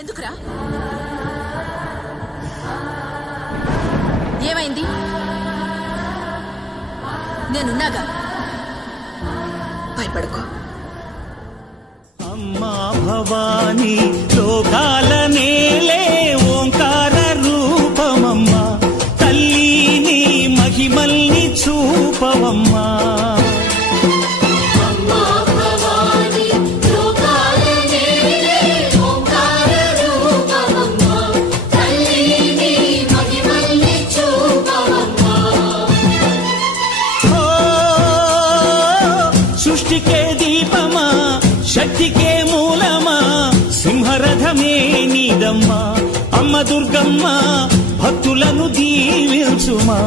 ఎందుకురా? ఏమైంది? నేనున్నాగా, భయపడకు. అమ్మా భవానీ లోకాల నేలే ఓంకార రూపమమ్మా, తల్లిని మహిమల్ని చూపవమ్మా. సృష్టికే దీపమా, శక్తికే మూలమా, సింహరథమే నీదమ్మా. అమ్మ దుర్గమ్మ భక్తులను దీవించుమా.